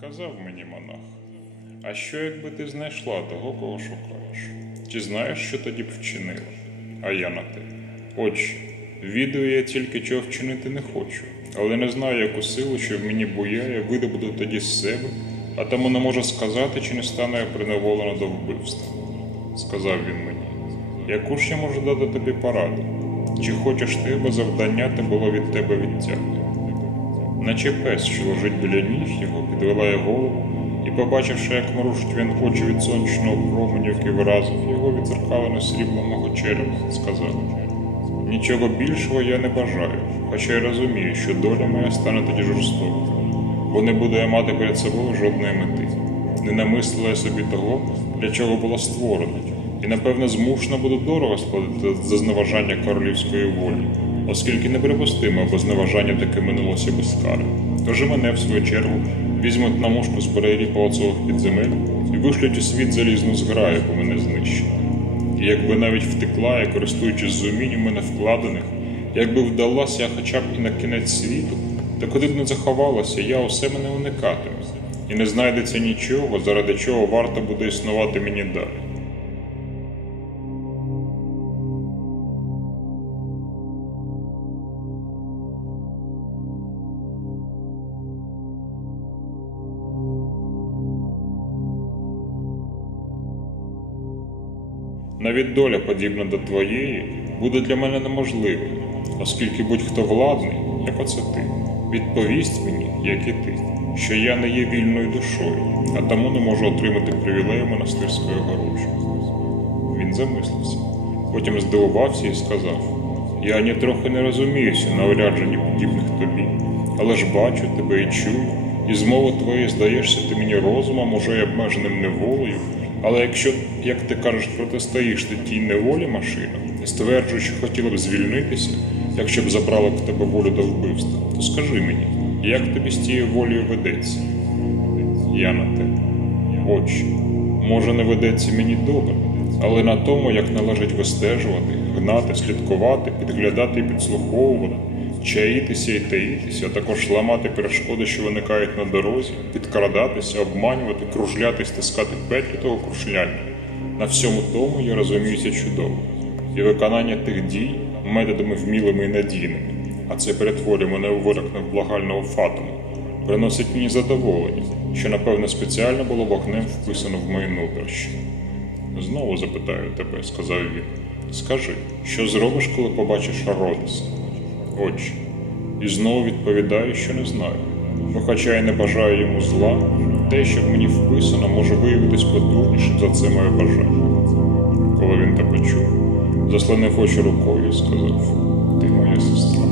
Казав мені монах, а що якби ти знайшла того, кого шукаєш? Чи знаєш, що тоді б вчинила? А я на те. Отче, відаю я тільки чого вчинити не хочу, але не знаю, яку силу, що мені буяє, видобуду тоді з себе, а тому не можу сказати, чи не стану я приневолена до вбивства. Сказав він мені, яку ж я можу дати тобі пораду? Чи хочеш ти, бо завдання те було від тебе відтягне? Наче пес, що лежить біля ніг його, підвела я голову, і, побачивши, як мружить він очі від сонячного променю, який виразив його відзеркалено сріблом мого черепа, сказав: Нічого більшого я не бажаю, хоча й розумію, що доля моя стане тоді жорстокою, бо не буду я мати перед собою жодної мети. Не намислила я собі того, для чого було створено, і напевне змушено буду дорого сплатити за зневажання королівської волі, оскільки неприпустимо, бо зневажання таки минулося без кари. Тож мене, в свою чергу, візьмуть на мушку з палацових підземель і вишлють у світ залізну зграю, бо мене знищено. І якби навіть втекла, я користуючись зумінь у мене вкладених, якби вдалася я хоча б і на кінець світу, то куди б не заховалася, я усе мене уникатиму, і не знайдеться нічого, заради чого варто буде існувати мені далі. Навіть доля, подібна до твоєї, буде для мене неможливою, оскільки будь-хто владний, як оце ти, відповість мені, як і ти, що я не є вільною душою, а тому не можу отримати привілею монастирської огорожі. Він замислився, потім здивувався і сказав: Я ні трохи не розуміюся на орядженні подібних тобі, але ж бачу тебе і чую, і з мови твоєї здаєшся ти мені розумом, уже й обмеженим неволею. Але якщо, як ти кажеш, протистоїш ти тій неволі машина, стверджуєш, що хотіла б звільнитися, якщо б забрала б тебе волю до вбивства, то скажи мені, як тобі з тією волею ведеться? Я на те. Отче, може не ведеться мені добре, але на тому, як належить вистежувати, гнати, слідкувати, підглядати і підслуховувати, чаїтися і таїтися, а також ламати перешкоди, що виникають на дорозі, підкрадатися, обманювати, кружляти, стискати петлі того кружляння. На всьому тому я розуміюся чудово. І виконання тих дій методами вмілими і надійними, а це перетворює мене у вирок невблагального фатуму, приносить мені задоволення, що, напевно, спеціально було вогнем вписано в мої нутрощі. Знову запитаю тебе, сказав він. Скажи, що зробиш, коли побачиш Родоса? Отче, і знову відповідаю, що не знаю. Бо хоча я не бажаю йому зла, те, що в мені вписано, може виявитись потужнішим за це моє бажання. Коли він те почув, заслонив очі рукою і сказав: Ти моя сестра.